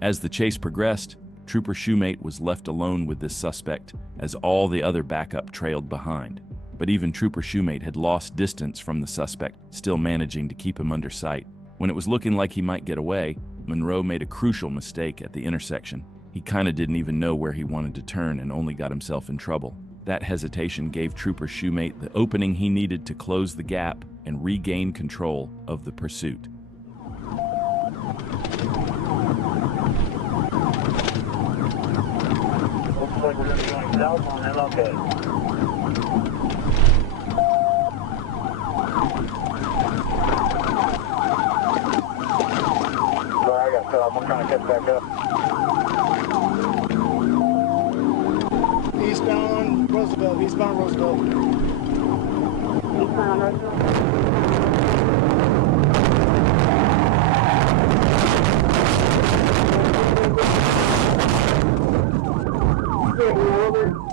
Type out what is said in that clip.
As the chase progressed, Trooper Shumate was left alone with this suspect as all the other backup trailed behind. But even Trooper Shumate had lost distance from the suspect, still managing to keep him under sight. When it was looking like he might get away, Monroe made a crucial mistake at the intersection. He kinda didn't even know where he wanted to turn and only got himself in trouble. That hesitation gave Trooper Shumate the opening he needed to close the gap and regain control of the pursuit. Looks like we're going to be going south on MLK. Sorry, I got cut off. I'm trying to catch back up. Eastbound Roosevelt, eastbound Roosevelt. Eastbound Roosevelt. Rollover.